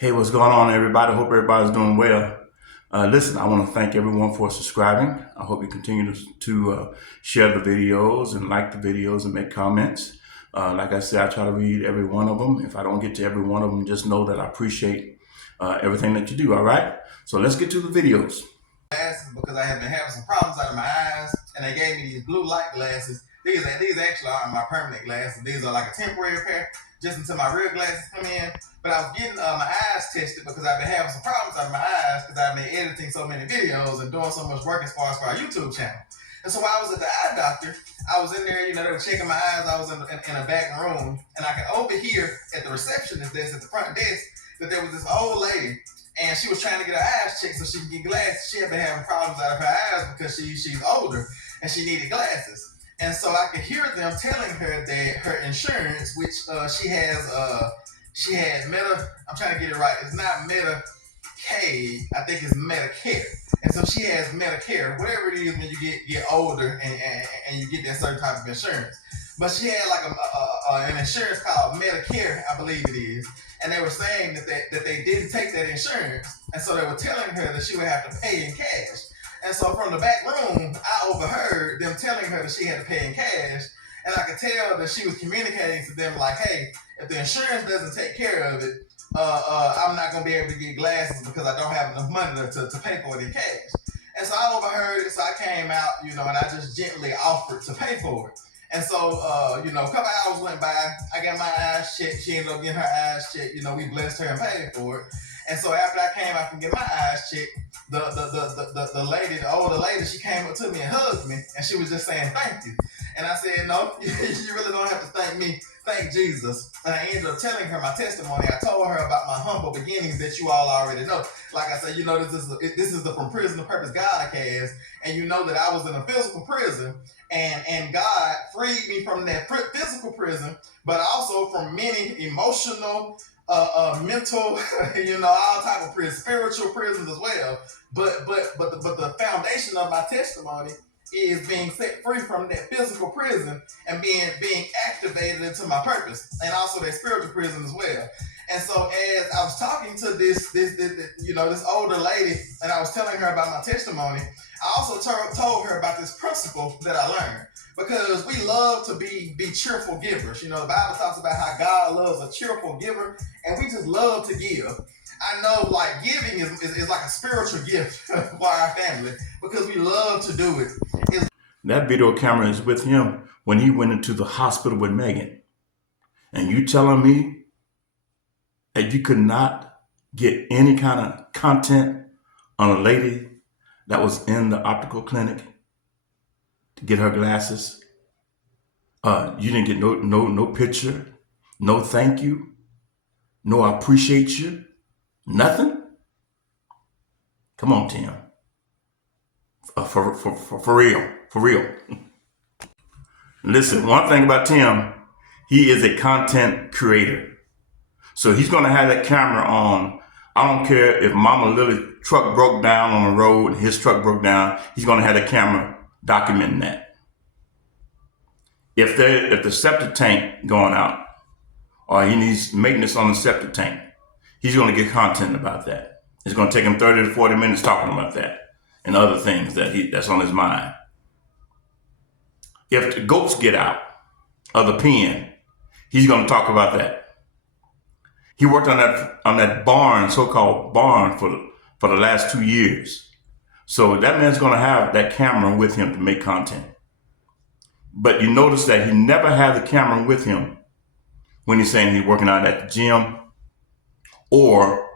Hey, what's going on, everybody? Hope everybody's doing well. Listen, I want to thank everyone for subscribing. I hope you continue to share the videos and like the videos and make comments. Like I said, I try to read every one of them. If I don't get to every one of them, just know that I appreciate everything that you do, all right? So let's get to the videos. Because I have been having some problems out of my eyes, and they gave me these blue light glasses. These actually aren't my permanent glasses. These are like a temporary pair, just until my real glasses come in. But I was getting my eyes tested because I've been having some problems out of my eyes because I've been editing so many videos and doing so much work as far as for our YouTube channel. And so while I was at the eye doctor, I was in there, they were checking my eyes. I was in a back room, and I could overhear at the receptionist desk, at the front desk, that there was this old lady, and she was trying to get her eyes checked so she could get glasses. She had been having problems out of her eyes because she's older and she needed glasses. And so I could hear them telling her that her insurance, which she had I'm trying to get it right. It's not Medicaid. I think it's Medicare. And so she has Medicare, whatever it is when you get older and you get that certain type of insurance. But she had like an insurance called Medicare, I believe it is. And they were saying that they didn't take that insurance. And so they were telling her that she would have to pay in cash. And so from the back room, I overheard them telling her that she had to pay in cash. And I could tell that she was communicating to them like, hey, if the insurance doesn't take care of it, I'm not going to be able to get glasses because I don't have enough money to pay for it in cash. And so I overheard it, so I came out, and I just gently offered to pay for it. And so, a couple hours went by. I got my eyes checked. She ended up getting her eyes checked. We blessed her and paid for it. And so after I came out and get my eyes checked, the older lady, she came up to me and hugged me, and she was just saying thank you. And I said, no, you really don't have to thank me. Thank Jesus. And I ended up telling her my testimony. I told her about my humble beginnings that you all already know. Like I said, this is the From Prison to Purpose God cast, and you know that I was in a physical prison, and God freed me from that physical prison, but also from many emotional, mental, all type of prison, spiritual prisons as well. But the foundation of my testimony is being set free from that physical prison and being activated into my purpose, and also that spiritual prison as well. And so as I was talking to this older lady, and I was telling her about my testimony, I also told her about this principle that I learned, because we love to be cheerful givers. The Bible talks about how God loves a cheerful giver, and we just love to give. I know, like, giving is like a spiritual gift for our family because we love to do it. That video camera is with him when he went into the hospital with Megan. And you telling me that you could not get any kind of content on a lady that was in the optical clinic to get her glasses? You didn't get no picture, no thank you, no I appreciate you, nothing? Come on, Tim. For real. Listen, one thing about Tim, he is a content creator. So he's going to have that camera on. I don't care if Mama Lily's truck broke down on the road, his truck broke down, he's going to have the camera documenting that. If the septic tank going out, or he needs maintenance on the septic tank, he's going to get content about that. It's going to take him 30 to 40 minutes talking about that and other things that's on his mind. If the goats get out of the pen, he's going to talk about that. He worked on that barn, so-called barn, for the last 2 years. So that man's going to have that camera with him to make content. But you notice that he never had the camera with him when he's saying he's working out at the gym, or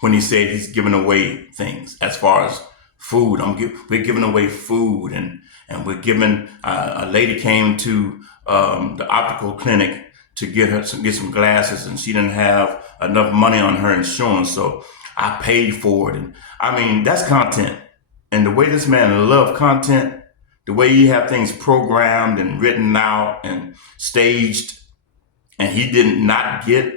when he said he's giving away things as far as food. We're giving away food, and we're giving. A lady came to the optical clinic to get some glasses, and she didn't have enough money on her insurance, so I paid for it. And I mean, that's content. And the way this man loved content, the way he had things programmed and written out and staged, and he did not get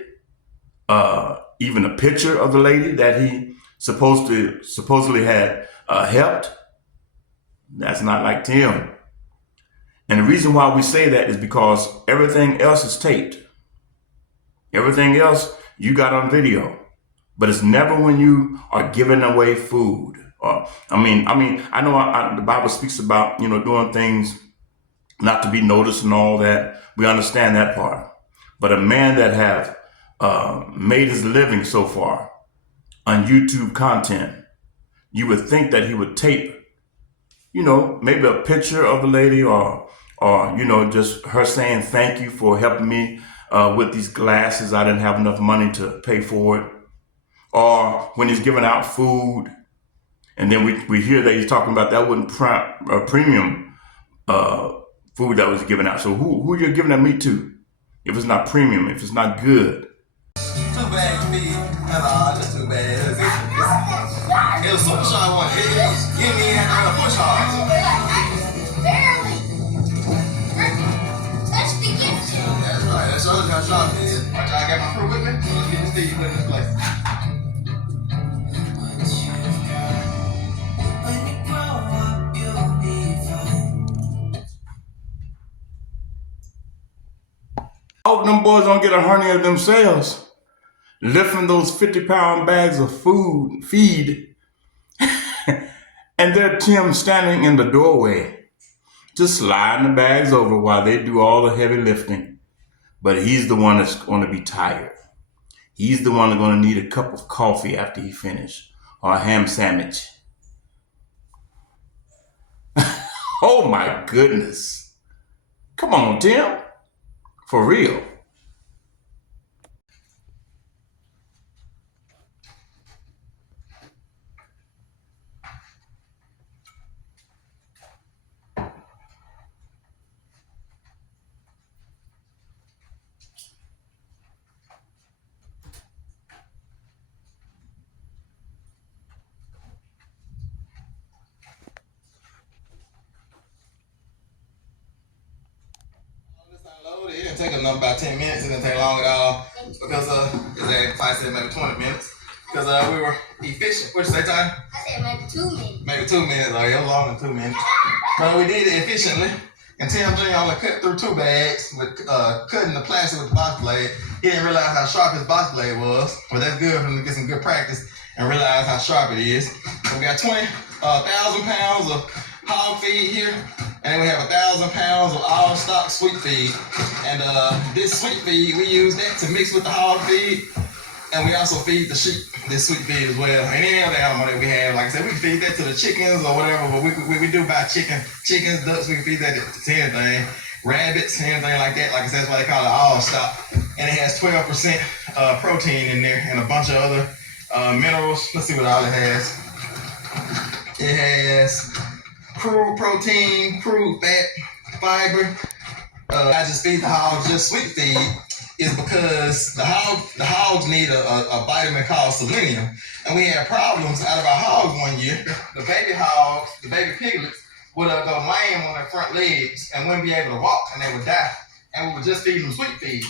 even a picture of the lady that he supposedly had helped. That's not like Tim. And the reason why we say that is because everything else is taped. Everything else you got on video. but it's never when you are giving away food. Or I know the Bible speaks about doing things not to be noticed and all that. We understand that part. But a man that have made his living so far on YouTube content, you would think that he would tape, maybe a picture of the lady or just her saying thank you for helping me with these glasses. I didn't have enough money to pay for it. Or when he's giving out food, and then we hear that he's talking about that wasn't premium food that was given out. So who you're giving that meat to? If it's not premium, if it's not good. Too bad for me. That's too bad. It was super sharp one. You didn't even have to push hard. Barely. That's the gift. That's right. That's all how sharp it is. Watch, I got my crew with me. Let's get this thing put in this place. Hope them boys don't get a hernia themselves. Lifting those 50-pound bags of feed, and there Tim standing in the doorway, just sliding the bags over while they do all the heavy lifting. But he's the one that's going to be tired. He's the one that's going to need a cup of coffee after he finishes, or a ham sandwich. Oh my goodness. Come on, Tim. For real. It didn't take enough about 10 minutes. It didn't take long at all because I said maybe 20 minutes because we were efficient. What'd you say, Ty? I said maybe 2 minutes. Maybe 2 minutes. Like, it was longer than 2 minutes. But we did it efficiently. And Tim Jr. only cut through 2 bags with cutting the plastic with the box blade. He didn't realize how sharp his box blade was. But that's good for him to get some good practice and realize how sharp it is. So we got 20,000 pounds of hog feed here. And then we have 1,000 pounds of all stock sweet feed. And this sweet feed, we use that to mix with the hog feed. And we also feed the sheep this sweet feed as well. And any other animal that we have, like I said, we can feed that to the chickens or whatever, but we do buy chickens, ducks, we can feed that to anything. Rabbits, anything like that. Like I said, that's why they call it all stock. And it has 12% protein in there and a bunch of other minerals. Let's see what all it has. It has crude protein, crude fat, fiber. I just feed the hogs just sweet feed is because the hogs need a vitamin called selenium. And we had problems out of our hogs one year. The baby hogs, the baby piglets, would go lame on their front legs and wouldn't be able to walk and they would die. And we would just feed them sweet feed.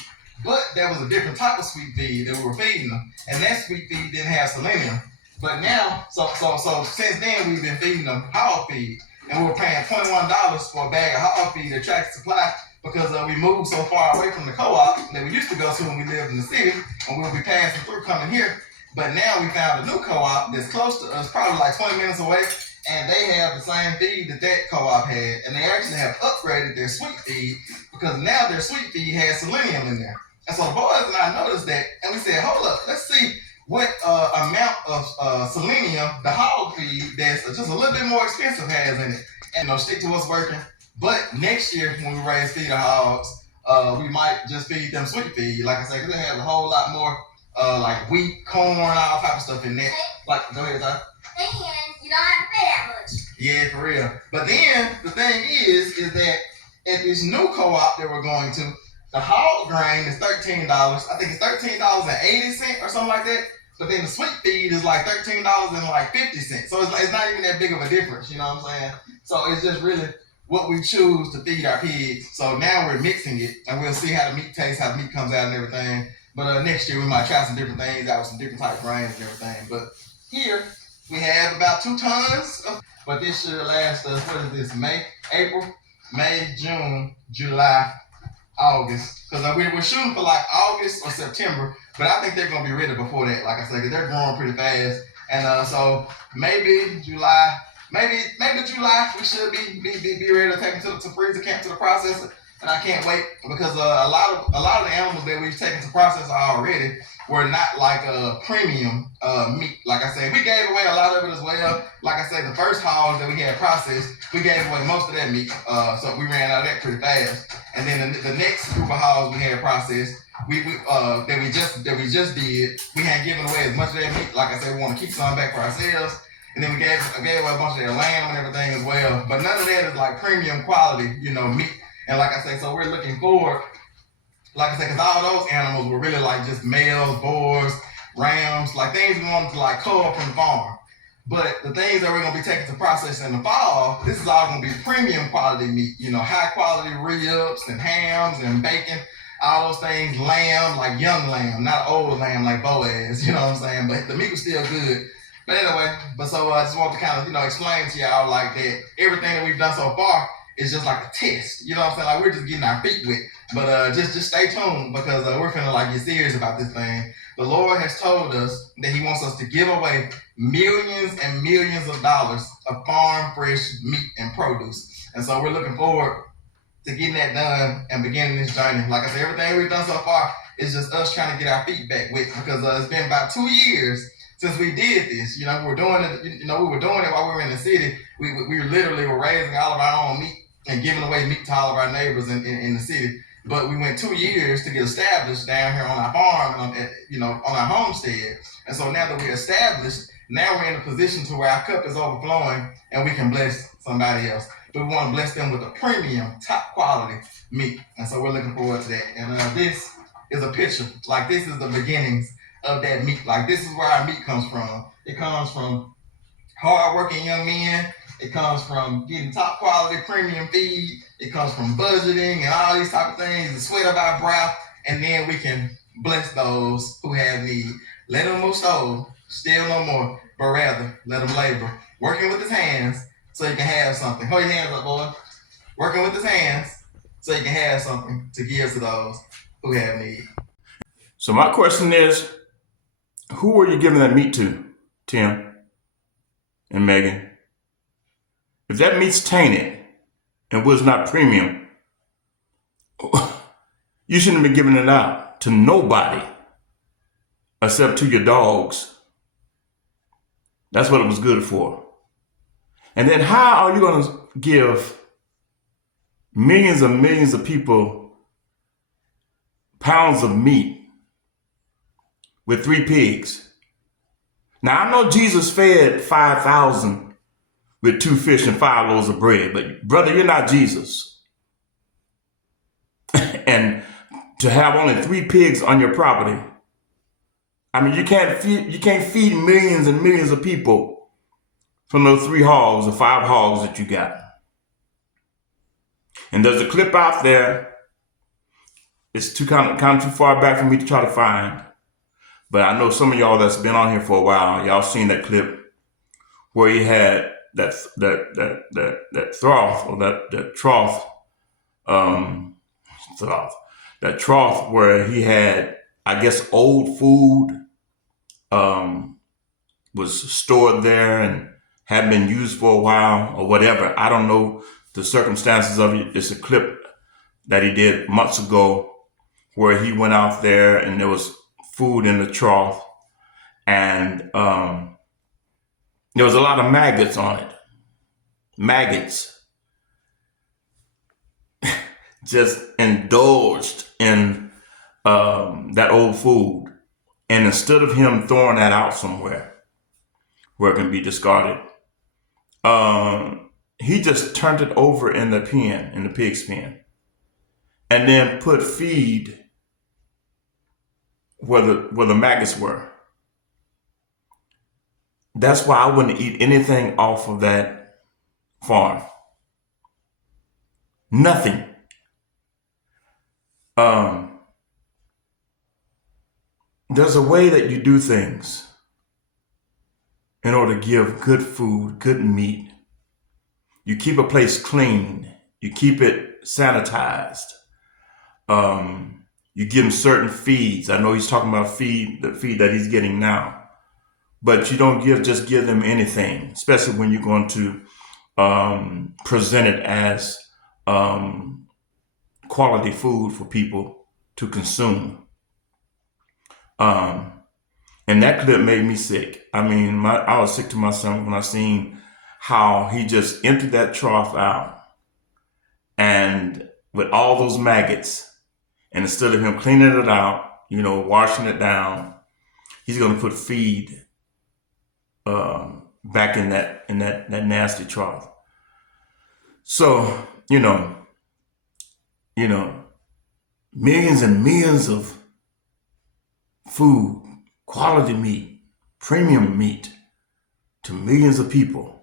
But there was a different type of sweet feed that we were feeding them. And that sweet feed didn't have selenium. But now, so since then we've been feeding them hog feed. And we were paying $21 for a bag of hog feed at Tractor Supply because we moved so far away from the co-op that we used to go to when we lived in the city, and we'll be passing through coming here. But now we found a new co-op that's close to us, probably like 20 minutes away, and they have the same feed that co-op had, and they actually have upgraded their sweet feed because now their sweet feed has selenium in there. And so the boys and I noticed that, and we said, hold up, let's see what amount of selenium the hog feed that's just a little bit more expensive has in it. And stick to what's working. But next year when we raise feed the hogs, we might just feed them sweet feed. Like I said, because they have a whole lot more like wheat, corn, all type of stuff in there. Like, go ahead, Ty. And you don't have to pay that much. Yeah, for real. But then the thing is that at this new co-op that we're going to, the hog grain is $13. I think it's $13.80 or something like that. But then the sweet feed is like $13.50. So it's not even that big of a difference, you know what I'm saying? So it's just really what we choose to feed our pigs. So now we're mixing it, and we'll see how the meat tastes, how the meat comes out and everything. But next year we might try some different things out with some different type of grains and everything. But here we have about 2 tons but this should last us, what is this, April, May, June, July, August. Because we're shooting for like August or September But I think they're gonna be ready before that. Like I said, 'cause they're growing pretty fast, and so maybe July, maybe July we should be ready to take them to freezer camp to the processor. And I can't wait because a lot of the animals that we've taken to process already were not like a premium meat. Like I said, we gave away a lot of it as well. Like I said, the first hogs that we had processed, we gave away most of that meat, so we ran out of that pretty fast. And then the next group of hogs we had processed, we that we just did, we had given away as much of that meat. Like I said, we want to keep some back for ourselves. And then we gave away a bunch of their lamb and everything as well. But none of that is like premium quality, meat. And like I say, so we're looking forward, like I said, because all those animals were really like just males, boars, rams, like things we wanted to like cull from the farm. But the things that we're going to be taking to process in the fall, this is all going to be premium quality meat, high quality ribs and hams and bacon, all those things, lamb, like young lamb, not old lamb like Boaz, you know what I'm saying? But the meat was still good. But anyway, so I just want to kind of, explain to y'all like that everything that we've done so far is just like a test, you know what I'm saying? Like we're just getting our feet wet. But just stay tuned because we're finna like get serious about this thing. The Lord has told us that He wants us to give away millions and millions of dollars of farm fresh meat and produce. And so we're looking forward to getting that done and beginning this journey. Like I said, everything we've done so far is just us trying to get our feet back wet because it's been about 2 years since we did this. We were doing it. We were doing it while we were in the city. We literally were raising all of our own meat and giving away meat to all of our neighbors in the city. But we went 2 years to get established down here on our farm, on our homestead. And so now that we're established, now we're in a position to where our cup is overflowing and we can bless somebody else. But we want to bless them with a premium, top quality meat. And so we're looking forward to that. And this is a picture. Like this is the beginnings of that meat. Like this is where our meat comes from. It comes from hardworking young men. It comes from getting top quality premium feed. It comes from budgeting and all these type of things, the sweat of our brow, and then we can bless those who have need. Let them move slow, steal no more, but rather let them labor, working with his hands so he can have something. Hold your hands up, boy. Working with his hands so he can have something to give to those who have need. So my question is, who are you giving that meat to, Tim and Megan? If that meat's tainted and was not premium, you shouldn't be giving it out to nobody except to your dogs. That's what it was good for. And then how are you going to give millions and millions of people pounds of meat with 3 pigs? Now, I know Jesus fed 5,000 with 2 fish and 5 loaves of bread, but brother, you're not Jesus. And to have only 3 pigs on your property, I mean, you can't feed millions and millions of people from those 3 hogs or 5 hogs that you got. And there's a clip out there. It's kind of too far back for me to try to find, but I know some of y'all that's been on here for a while, y'all seen that clip where he had that trough where he had, I guess, old food was stored there and had been used for a while or whatever. I don't know the circumstances of it. It's a clip that he did months ago where he went out there and there was food in the trough and there was a lot of maggots on it. Maggots just indulged in that old food. And instead of him throwing that out somewhere where it can be discarded, he just turned it over in the pen, in the pig's pen, and then put feed where the maggots were. That's why I wouldn't eat anything off of that farm. Nothing. There's a way that you do things in order to give good food, good meat. You keep a place clean. You keep it sanitized. You give him certain feeds. I know he's talking about the feed that he's getting now. But you don't just give them anything, especially when you're going to present it as quality food for people to consume. And that clip made me sick. I mean, I was sick to my stomach when I seen how he just emptied that trough out, and with all those maggots, and instead of him cleaning it out, washing it down, he's going to put feed back in that nasty trough. So, millions and millions of food, quality meat, premium meat to millions of people.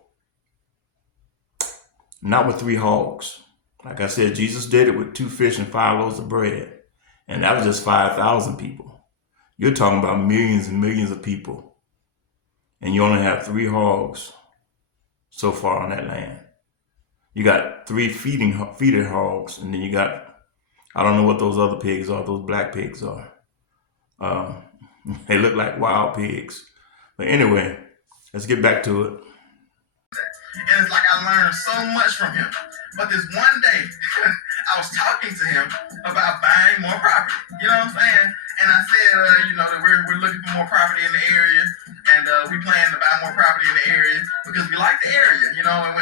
Not with 3 hogs. Like I said, Jesus did it with 2 fish and 5 loaves of bread. And that was just 5,000 people. You're talking about millions and millions of people. And you only have 3 hogs so far on that land. You got 3 feeding hogs, and then you got, I don't know what those other pigs are, those black pigs are. They look like wild pigs. But anyway, let's get back to it. And it's like I learned so much from him. But this one day, I was talking to him about buying more property. You know what I'm saying? And I said, that we're looking for more property in the area, and we plan to buy more property in the area because we like the area. And I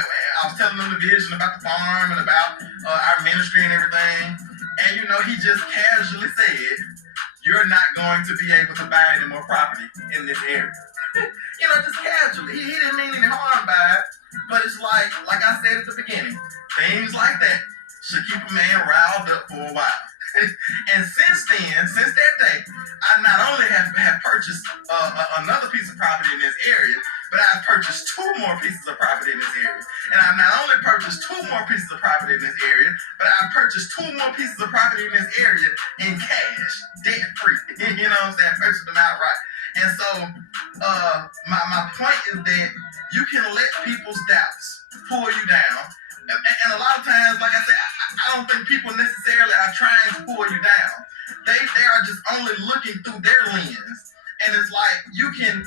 was telling him the vision about the farm and about our ministry and everything. And he just casually said, "You're not going to be able to buy any more property in this area." Just casually. He didn't mean any harm by it. But it's like I said at the beginning, things like that should keep a man riled up for a while. And since that day, I not only have purchased another piece of property in this area, but I've purchased 2 more pieces of property in this area. And I've not only purchased 2 more pieces of property in this area, but I've purchased 2 more pieces of property in this area in cash, debt free. You know what I'm saying? I purchased them outright. And so my point is that you can let people's doubts pull you down. And a lot of times, like I said, I don't think people necessarily are trying to pull you down. They are just only looking through their lens. And it's like you can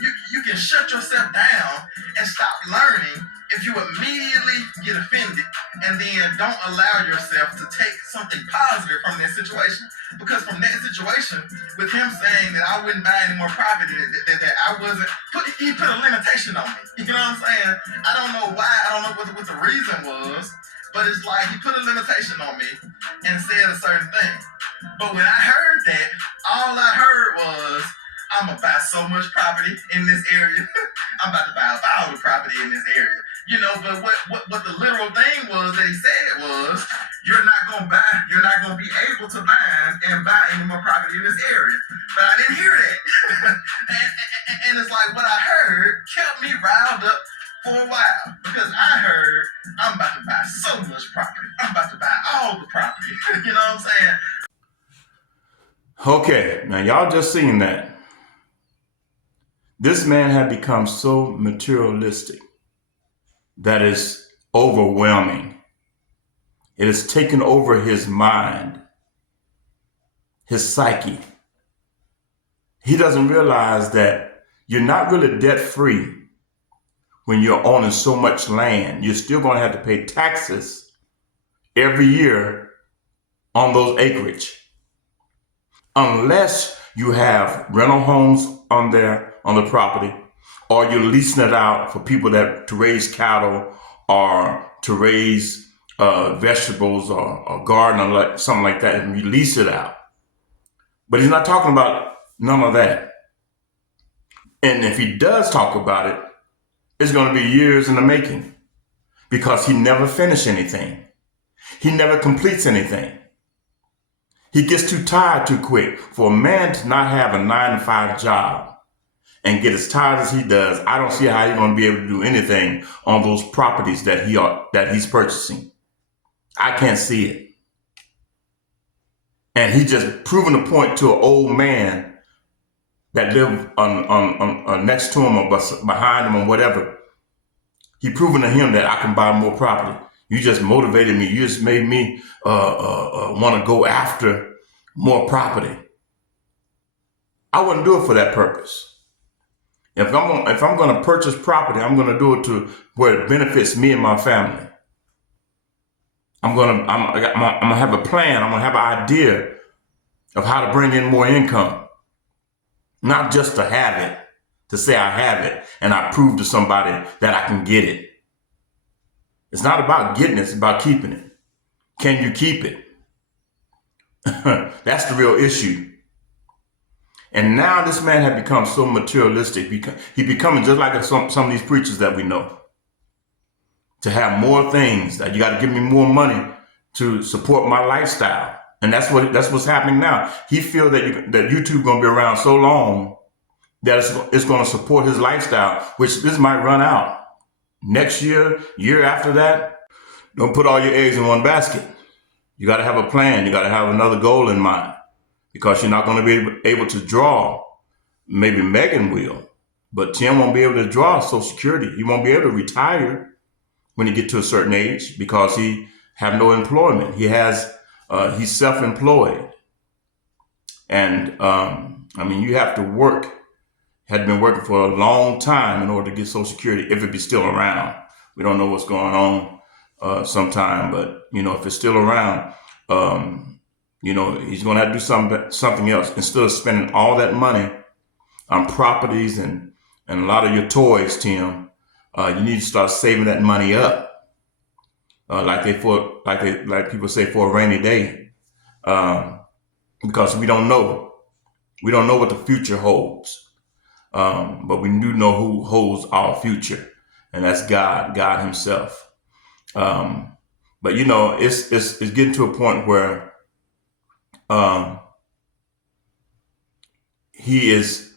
shut yourself down and stop learning if you immediately get offended and then don't allow yourself to take something positive from that situation. Because from that situation, with him saying that I wouldn't buy any more property, that I wasn't, he put a limitation on me. You know what I'm saying? I don't know why. I don't know what the reason was. But it's like he put a limitation on me and said a certain thing. But when I heard that, all I heard was, I'm going to buy so much property in this area. I'm about to buy all the property in this area. But what the literal thing was that he said was, you're not going to be able to buy any more property in this area. But I didn't hear that. and it's like what I heard kept me riled up for a while, because I heard I'm about to buy so much property. I'm about to buy all the property. You know what I'm saying? Okay, now y'all just seen that. This man had become so materialistic that is overwhelming. It has taken over his mind, his psyche. He doesn't realize that you're not really debt free when you're owning so much land. You're still going to have to pay taxes every year on those acreage, unless you have rental homes on the property, or you're leasing it out for people to raise cattle or to raise vegetables or garden or something like that, and you lease it out. But he's not talking about none of that. And if he does talk about it, it's going to be years in the making, because he never finishes anything. He never completes anything. He gets too tired too quick. For a man to not have a 9-to-5 job and get as tired as he does, I don't see how he's going to be able to do anything on those properties that he's purchasing. I can't see it. And he just proving a point to an old man that live on next to him or behind him or whatever. He proving to him that I can buy more property. You just motivated me. You just made me want to go after more property. I wouldn't do it for that purpose. If I'm going to purchase property, I'm going to do it to where it benefits me and my family. I'm going to have a plan. I'm going to have an idea of how to bring in more income, not just to have it, to say I have it and I prove to somebody that I can get it. It's not about getting it, it's about keeping it. Can you keep it? That's the real issue. And now this man had become so materialistic. He becoming just like some of these preachers that we know. To have more things, that you got to give me more money to support my lifestyle. And that's what's happening now. He feels that YouTube going to be around so long that it's going to support his lifestyle, which this might run out next year, year after that. Don't put all your eggs in one basket. You got to have a plan. You got to have another goal in mind, because you're not going to be able to draw. Maybe Megan will, but Tim won't be able to draw Social Security. He won't be able to retire when he get to a certain age because he have no employment. He's self-employed. And you have to work. Had been working for a long time in order to get Social Security, if it be still around. We don't know what's going on sometime, but if it's still around, he's going to have to do something else instead of spending all that money on properties and a lot of your toys, Tim. You need to start saving that money up, like people say, for a rainy day, because we don't know what the future holds. But we do know who holds our future, and that's God Himself. But it's getting to a point where he is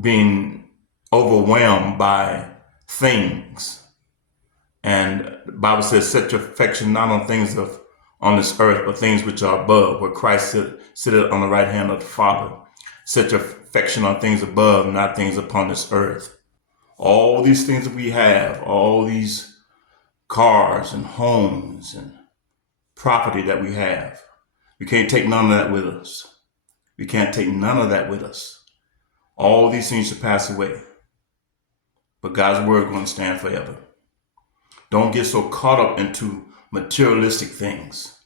being overwhelmed by things, and the Bible says, "Set your affection not on things on this earth, but things which are above, where Christ sitteth on the right hand of the Father." Set your affection on things above, not things upon this earth. All these things that we have, all these cars and homes and property that we have, we can't take none of that with us. We can't take none of that with us. All these things should pass away, but God's word is going to stand forever. Don't get so caught up into materialistic things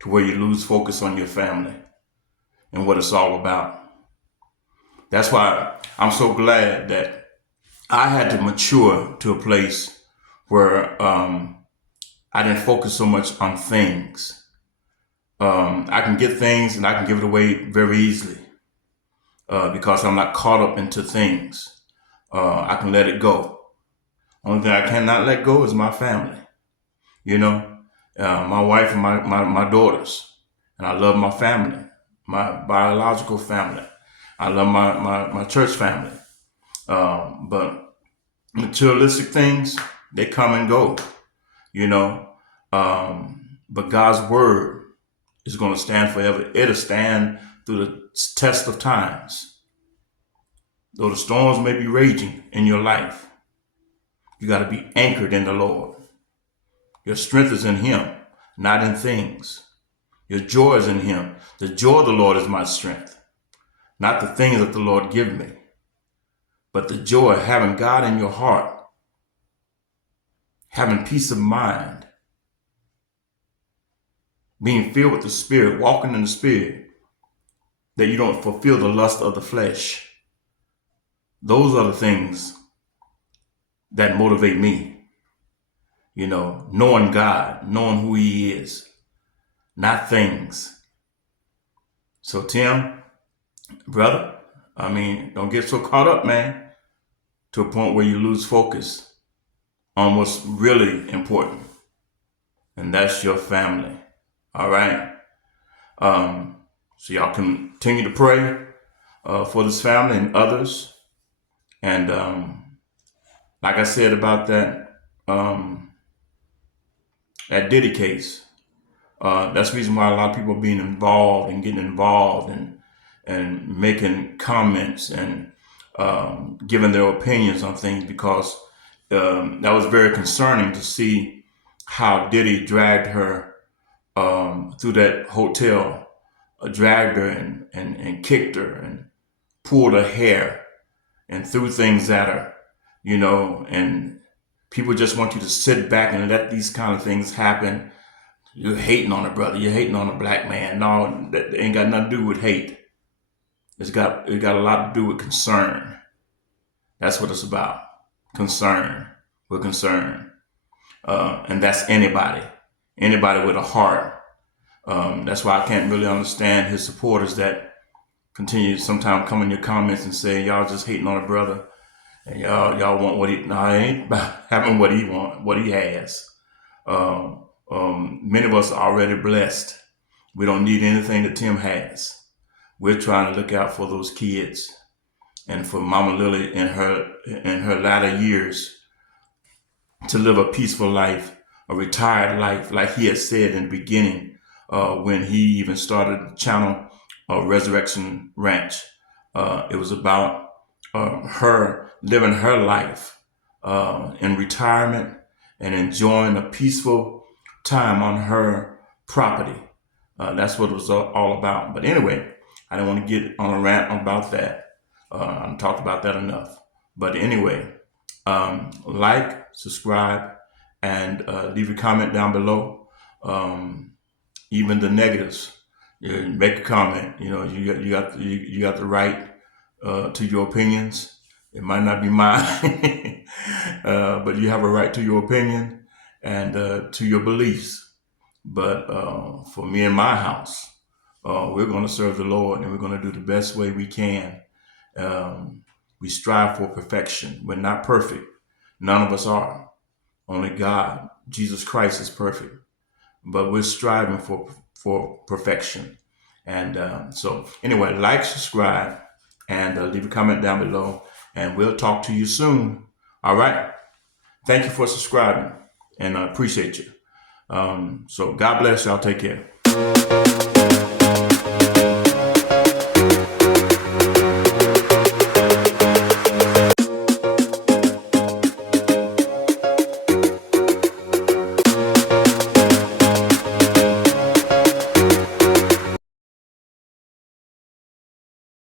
to where you lose focus on your family and what it's all about. That's why I'm so glad that I had to mature to a place where I didn't focus so much on things. I can get things and I can give it away very easily because I'm not caught up into things. I can let it go. Only thing I cannot let go is my family. My wife and my daughters. And I love my family, my biological family. I love my church family. But materialistic things, they come and go, but God's word is going to stand forever. It'll stand through the test of times. Though the storms may be raging in your life, you got to be anchored in the Lord. Your strength is in Him, not in things. Your joy is in Him. The joy of the Lord is my strength. Not the things that the Lord give me, but the joy of having God in your heart, having peace of mind, being filled with the Spirit, walking in the Spirit, that you don't fulfill the lust of the flesh. Those are the things that motivate me. Knowing God, knowing who He is, not things. So Tim, brother, don't get so caught up, man, to a point where you lose focus on what's really important. And that's your family. All right. So y'all continue to pray for this family and others. And like I said about that Diddy case, that's the reason why a lot of people are being involved and getting involved and making comments and giving their opinions on things, because that was very concerning to see how Diddy dragged her through that hotel, dragged her and kicked her and pulled her hair and threw things at her, and people just want you to sit back and let these kind of things happen. You're hating on a brother. You're hating on a black man. No, that ain't got nothing to do with hate. It got a lot to do with concern. That's what it's about. Concern. We're concerned. And that's anybody with a heart. That's why I can't really understand his supporters that continue to sometimes come in your comments and say, y'all just hating on a brother. And y'all want what he, no, it ain't about having what he want, what he has. Many of us are already blessed. We don't need anything that Tim has. We're trying to look out for those kids and for Mama Lillie in her latter years to live a peaceful life, a retired life, like he had said in the beginning when he even started the channel Resurrection Ranch. It was about her living her life in retirement and enjoying a peaceful time on her property. That's what it was all about. But anyway, I don't want to get on a rant about that. I've talked about that enough. But anyway, like, subscribe, and leave a comment down below. Even the negatives, make a comment. You got the right to your opinions. It might not be mine, but you have a right to your opinion and to your beliefs. But for me and my house, we're going to serve the Lord, and we're going to do the best way we can. We strive for perfection. We're not perfect. None of us are. Only God, Jesus Christ, is perfect. But we're striving for perfection. And so anyway, like, subscribe, and leave a comment down below. And we'll talk to you soon. All right. Thank you for subscribing, and I appreciate you. So God bless y'all. Take care.